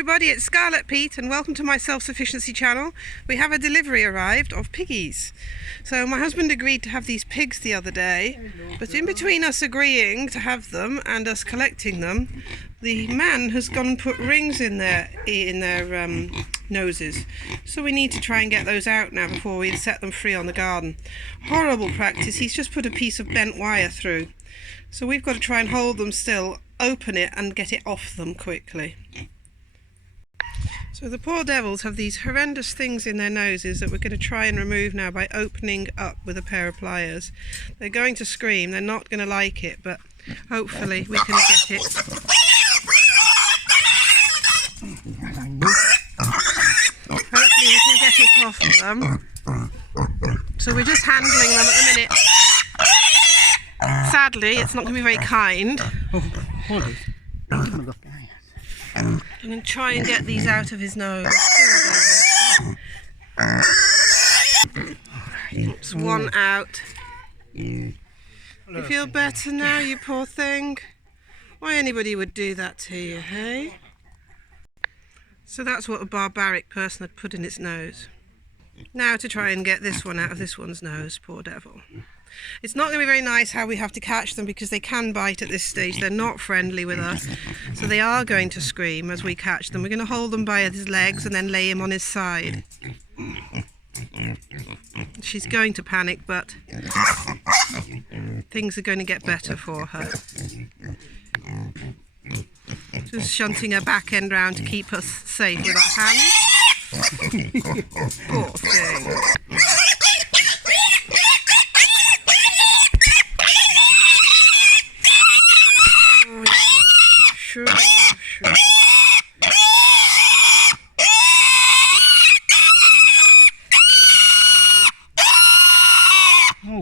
everybody, it's Scarlet Pete and welcome to my Self-Sufficiency channel. We have a delivery arrived of piggies. So my husband agreed to have these pigs the other day, but in between us agreeing to have them and us collecting them, the man has gone and put rings in their noses. So we need to try and get those out now before we set them free on the garden. Horrible practice. He's just put a piece of bent wire through. So we've got to try and hold them still, open it and get it off them quickly. So the poor devils have these horrendous things in their noses that we're going to try and remove now by opening up with a pair of pliers. They're going to scream, they're not going to like it, but hopefully we can get it. Hopefully we can get it off them. So we're just handling them at the minute. Sadly, it's not going to be very kind. Oh, hold it. Give him a look. I'm going to try and get these out of his nose. It's one out. You feel better now, you poor thing? Why anybody would do that to you, hey? So that's what a barbaric person had put in its nose. Now to try and get this one out of this one's nose, poor devil. It's not going to be very nice how we have to catch them because they can bite at this stage. They're not friendly with us, so they are going to scream as we catch them. We're going to hold them by his legs and then lay him on his side. She's going to panic, but things are going to get better for her. Just shunting her back end round to keep us safe with our hands. Poor thing. Sure. Oh,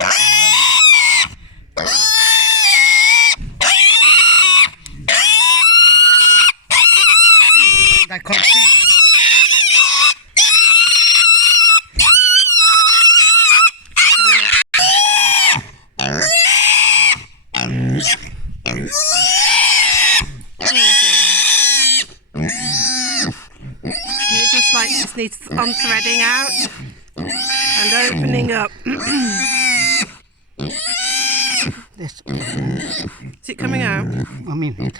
I can't see. Just needs unthreading out and opening up. This. Is it coming out? I mean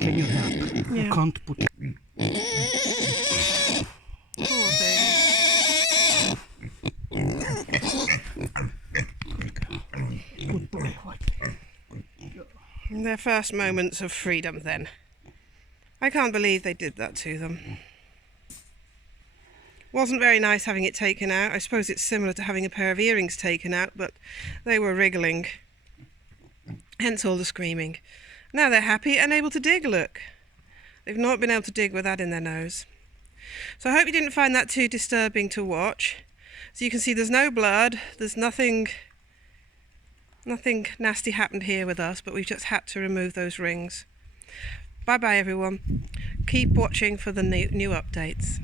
Can you help? Yeah. You can't put it. Poor thing. Good boy. Their first moments of freedom then. I can't believe they did that to them. Wasn't very nice having it taken out. I suppose it's similar to having a pair of earrings taken out, but they were wriggling. Hence all the screaming. Now they're happy and able to dig, look. They've not been able to dig with that in their nose. So I hope you didn't find that too disturbing to watch. So you can see there's no blood, there's nothing nasty happened here with us, but we've just had to remove those rings. Bye bye everyone. Keep watching for the new updates.